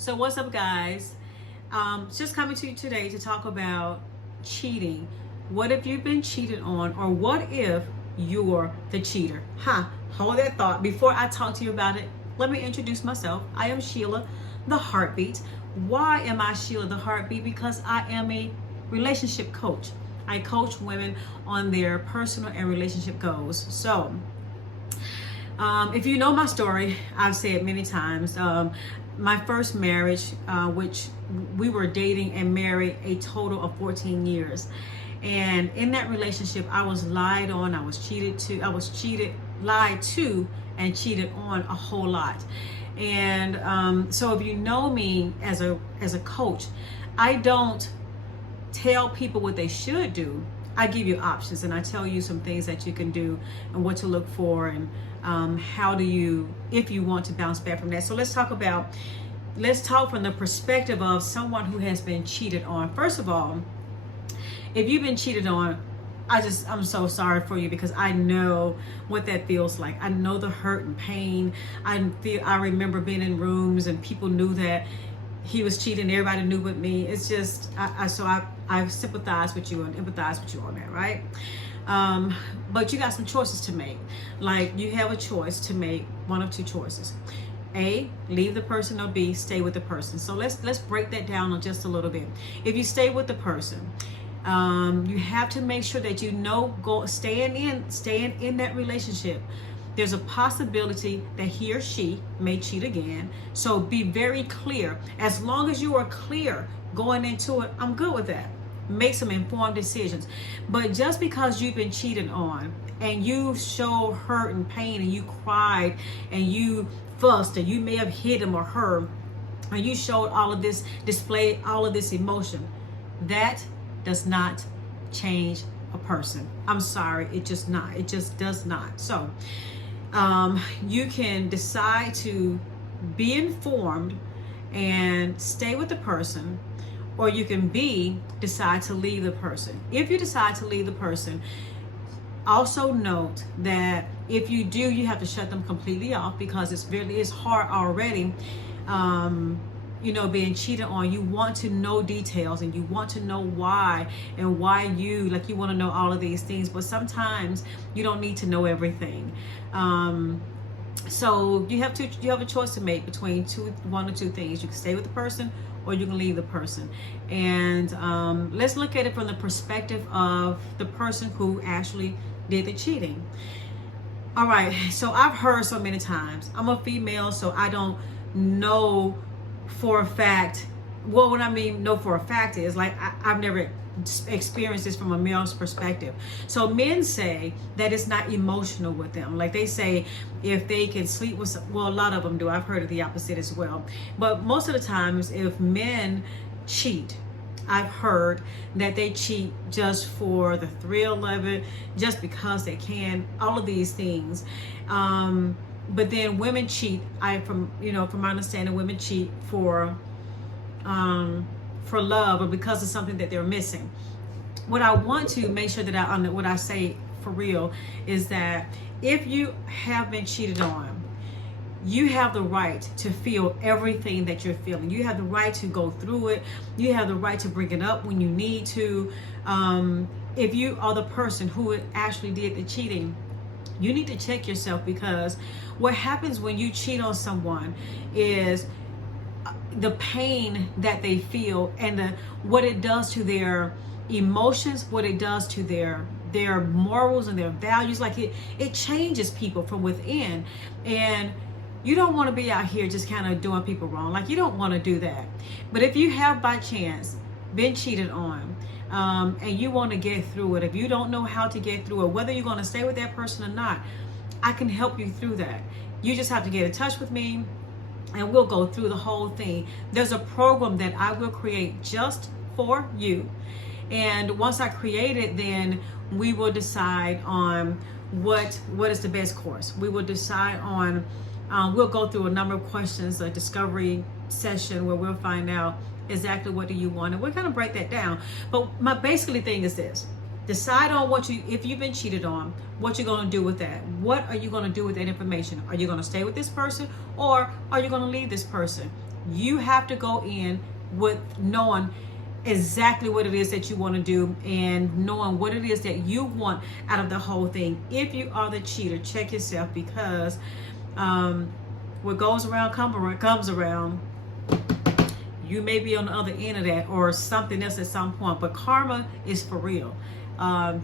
So what's up, guys? Just coming to you today to talk about cheating. What if you've been cheated on, or what if you're the cheater? Hold that thought. Before I talk to you about it, let me introduce myself. I am Sheila, the Heartbeat. Why am I Sheila, the Heartbeat? Because I am a relationship coach. I coach women on their personal and relationship goals. So, if you know my story, I've said many times, my first marriage, which we were dating and married a total of 14 years. And in that relationship, I was lied on, I was cheated, lied to, and cheated on a whole lot. And so if you know me as a coach, I don't tell people what they should do. I give you options, and I tell you some things that you can do and what to look for, and how do you, if you want to bounce back from that. So let's talk from the perspective of someone who has been cheated on. I all, if you've been cheated on, I'm so sorry for you, because I know what that feels like. I know the hurt and pain. I remember being in rooms and people knew that he was cheating. Everybody knew but me. It's just, I sympathize with you and empathize with you on that, right? But you got some choices to make. Like, you have a choice to make, one of two choices. A, leave the person, or B, stay with the person. So let's break that down on just a little bit. If you stay with the person, you have to make sure that staying in that relationship, there's a possibility that he or she may cheat again. So be very clear. As long as you are clear going into it, I'm good with that. Make some informed decisions. But just because you've been cheated on and you show hurt and pain, and you cried and you fussed, and you may have hit him or her, and you showed displayed all of this emotion, that does not change a person. I'm sorry, it just does not. So you can decide to be informed and stay with the person, or you can decide to leave the person. If you decide to leave the person, also note that if you do, you have to shut them completely off, because it's hard already, being cheated on. You want to know details, and you want to know why, and why you want to know all of these things, but sometimes you don't need to know everything. So you have a choice to make between one or two things. You can stay with the person, or you can leave the person. And let's look at it from the perspective of the person who actually did the cheating. All right, so I've heard so many times, I'm a female, so I don't know for a fact. Well, what I mean know for a fact is, like, I've never experienced this from a male's perspective. So men say that it's not emotional with them. Like, they say if they can sleep with a lot of them do. I've heard of the opposite as well. But most of the times, if men cheat, I've heard that they cheat just for the thrill of it, just because they can, all of these things. But then women cheat. From my understanding, women cheat for love, or because of something that they're missing. What I want to make sure that what I say for real is that if you have been cheated on, you have the right to feel everything that you're feeling. You have the right to go through it. You have the right to bring it up when you need to. If you are the person who actually did the cheating, you need to check yourself, because what happens when you cheat on someone is the pain that they feel, and what it does to their emotions, what it does to their morals and their values. Like, it changes people from within. And you don't want to be out here just kind of doing people wrong. Like, you don't want to do that. But if you have by chance been cheated on, and you want to get through it, if you don't know how to get through it, whether you're going to stay with that person or not, I can help you through that. You just have to get in touch with me, and we'll go through the whole thing. There's a program that I will create just for you. And once I create it, then we will decide on what is the best course. We will decide on, we'll go through a number of questions, a discovery session where we'll find out exactly what do you want. And we're going to break that down. But my basically thing is this: decide on if you've been cheated on, what you're going to do with that. What are you going to do with that information? Are you going to stay with this person, or are you going to leave this person? You have to go in with knowing exactly what it is that you want to do and knowing what it is that you want out of the whole thing. If you are the cheater, check yourself, because what goes around comes around. You may be on the other end of that, or something else at some point, but karma is for real.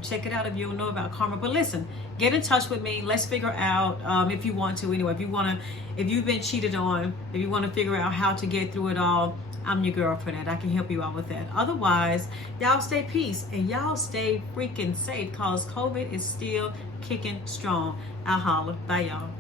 Check it out if you don't know about karma. But listen, get in touch with me. Let's figure out, if you want to anyway, if you've been cheated on, if you want to figure out how to get through it all, I'm your girl for that. I can help you out with that. Otherwise, y'all stay peace and y'all stay freaking safe, because COVID is still kicking strong. I'll holler. Bye, y'all.